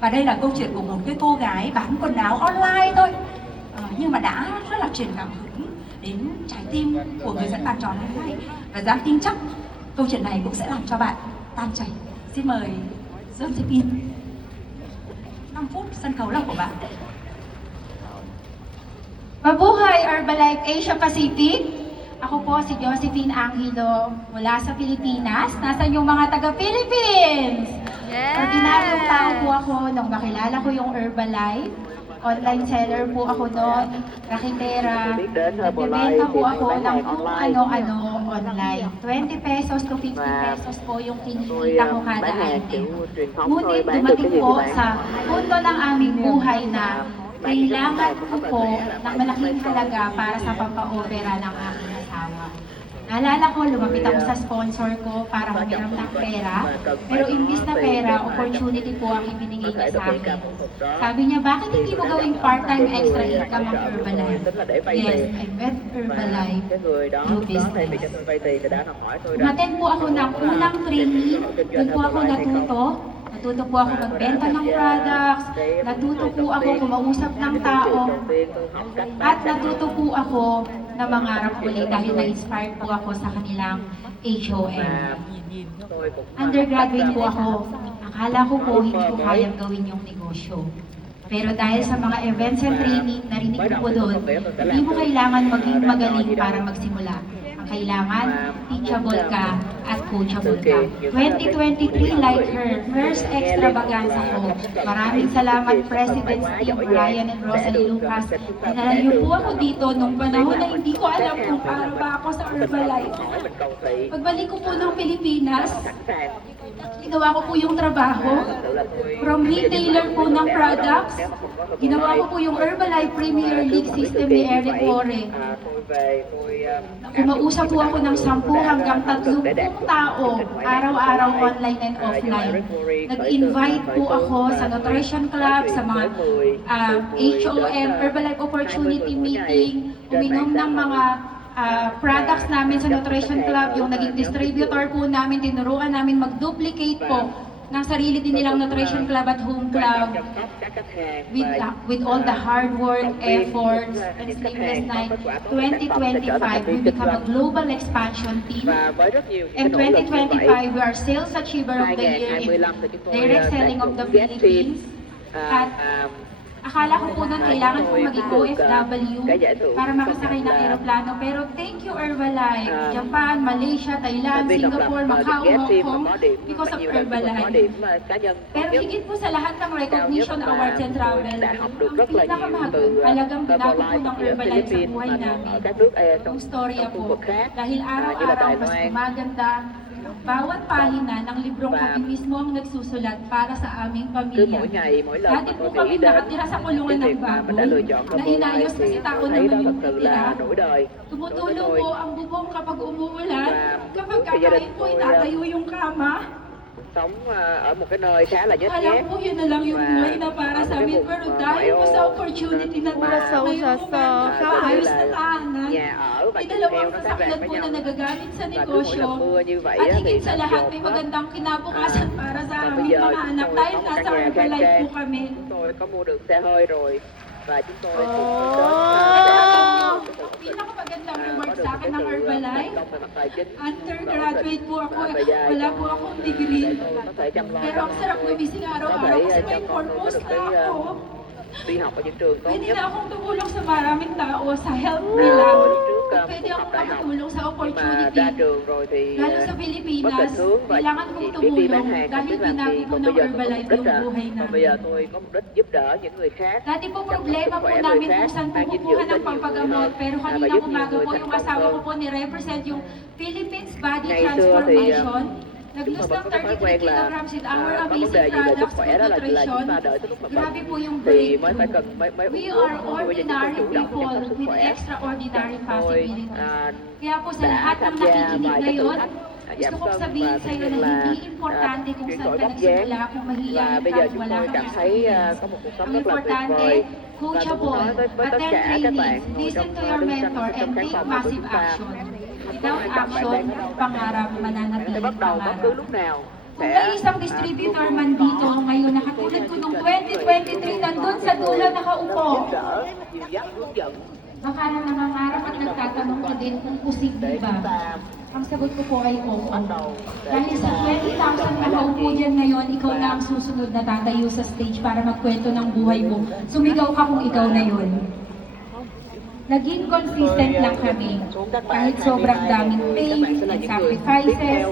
Và đây là câu chuyện của một cái cô gái bán quần áo online thôi, nhưng mà đã rất là truyền cảm hứng đến trái tim của người dẫn bàn tròn hôm nay. Và Giang tin chắc câu chuyện này cũng sẽ làm cho bạn tan chảy. Xin mời Josephine. 5 phút, sân khấu là của bạn. Mabuhay Herbalife Asia Pacific! Ako po si Josephine Angelo mula sa Pilipinas. Nasaan yung mga taga-Philippines? Yes! Ordinaryong tao po ako nung makilala ko yung Herbalife. Online seller po ako noon, rakitera. Nagbebenta po ako ng kung ano-ano online. 20 pesos to 50 pesos po yung kinikita ko kada item. Ngunit dumating po sa punto ng aming buhay na kailangan ko po ng malaking halaga para sa pampaopera ng aking asawa. Naalala ko, lumapit ako sa sponsor ko para humiram ng pera, pero imbis na pera, opportunity po ang ibinigay niya sa akin. Sabi niya, bakit hindi mo gawing part-time extra income ang Herbalife? Yes, I met Herbalife through business. Umattend po ako ng unang training, doon po ako natuto. Natuto po ako magbenta ng products, natuto po ako kumausap ng tao, at natuto po ako na mangarap ulit dahil na-inspire po ako sa kanilang HOM. Undergraduate po ako. Akala ko po hindi ko kayang gawin yung negosyo. Pero dahil sa mga events and training, narinig ko po doon, hindi mo kailangan maging magaling para magsimula. Ang kailangan, teachable ka at coachable ka. 2023, like her, first extravaganza ko. Maraming salamat, President Steve, Ryan, and Rosalie Lucas. Dinala niyo po ako dito nung panahon na hindi ko alam kung paano ba ako sa Herbalife. Pagbalik ko po ng Pilipinas, ginawa ko po yung trabaho. From retailer po ng products, ginawa ko po yung Herbalife Premier League system ni Eric More. Kumausap po ako ng 10 hanggang 30 tao, araw-araw online and offline. Nag-invite po ako sa Nutrition Club, sa mga HOM, Herbalife Opportunity Meeting, uminom ng mga products namin sa Nutrition Club, yung naging distributor po namin, tinuruan namin mag-duplicate po ng sarili din nilang Nutrition Club at Home Club with all the hard work, efforts, and sleepless night. 2025, we become a global expansion team. And 2025, we are Sales Achiever of the Year in Direct Selling of the Philippines. At akala ko po nun kailangan ko maging OFW para makasakay ng aeroplano. Pero thank you Herbalife, Japan, Malaysia, Thailand, Singapore, Macau, Hong Kong, because of Herbalife. Pero higit po sa lahat ng recognition, awards, and travel, ang pinakamahalagang binago po ng Herbalife sa buhay namin, yung storya po. Dahil araw-araw mas gumaganda, bawat pahina ng librong kami mismo ang nagsusulat para sa aming pamilya. Dati po kami nakatira sa kulungan ng baboy, na inayos kasi tao naman yung titira. Tumutulong po ang bubong kapag umuulan, kapag kakain po itatayo yung kama. Sống ở một cái nơi khá là nhếch Alam nhác. po yun na lang yung buhay na para sa amin, pero dahil po sa opportunity na ngayon po meron kami maayos na tahanan, may dalawang sasakyan po na nagagamit sa negosyo, at higit sa lahat may magandang kinabukasan para sa aming mga anak dahil nasa Herbalife po kami. Chúng tôi có mua được xe hơi rồi và chúng tôi Pinakamagandang reward sa akin ng Herbalife, undergraduate po ako, wala po akong degree. Pero ang sarap gumising araw-araw kasi may purpose na ako. đi học ở những trường tốt Pwede nhất. na akong tumulong sa maraming tao sa health nila. Pwede akong makatulong sa opportunity. Ra trường rồi thì Lalo sa Pilipinas, kailangan kong tumulong dahil binago ko ng Herbalife yung buhay Còn bây giờ namin. tôi có mục đích giúp đỡ những người khác. Dati po problema po namin kung saan po kukuha ng pampagamot, pero kaninang umaga po yung asawa ko po ni-represent yung Philippines Body Transformation. Nag-lose ng 33 kilograms with our amazing products with nutrition. Grabe po yung Thì breakthrough. mới phải cần mới We are ordinary people with extraordinary possibilities. Kaya po sa lahat ng nakikinig ngayon, gusto kong sabihin sa iyo na hindi importante kung saan ka nagsimula, kung mahihayin ka, kung wala kang experience. Ang importante, coachable, attend trainings, listen to your mentor, and take massive action. Without action, pangarap mananatiling Bắt đầu bất cứ pangarap. lúc nào. Kung may isang distributor man dito ngayon na katulad ko nung 2023 nandun sa dulo nakaupo, giúp đỡ, dìu dắt, hướng dẫn baka na nangangarap at nagtatanong ka din kung posible để ba. chúng ta Ang sagot ko po ay oo. bắt đầu Dahil sa 20,000 na nakaupo dyan ngayon, ikaw na ang susunod na tatayo sa stage para magkwento ng buhay mo. Sumigaw ka kung ikaw na yun. Naging consistent lang kami. Kahit sobrang daming pain and sacrifices.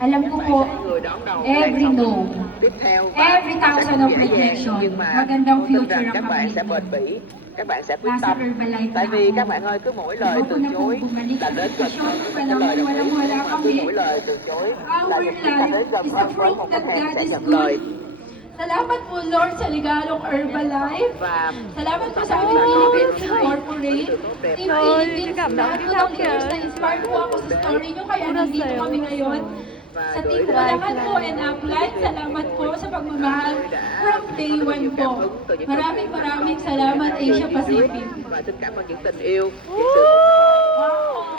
Alam ko po, người đón đầu every no, tiếp theo every thousand of rejection, magandang future ang các bạn sẽ kapatid. bền bỉ, các bạn sẽ quyết Nasa tâm. Herbalife Tại na vì ako. các bạn ơi, cứ mỗi lời Ayoko từ na chối pong bumalik là sa đến gần sitwasyon hơn pa một cái lời naman, đồng ý. walang-wala Cứ kami. mỗi lời từ chối là Our chúng ta đến life gần is a hơn với proof một that khách hàng God sẽ is nhận lời. good. Salamat po Lord sa regalong Herbalife. Và Salamat po sa aming Philippines Incorporate. Team Philippines, lahat po ng leaders na inspired po ako sa story nyo, kaya nandito kami ngayon. Sa Team Kulangan po and Upline, salamat po sa pagmamahal from day one po. Maraming salamat Asia Pacific. và xin cảm ơn những tình yêu, những sự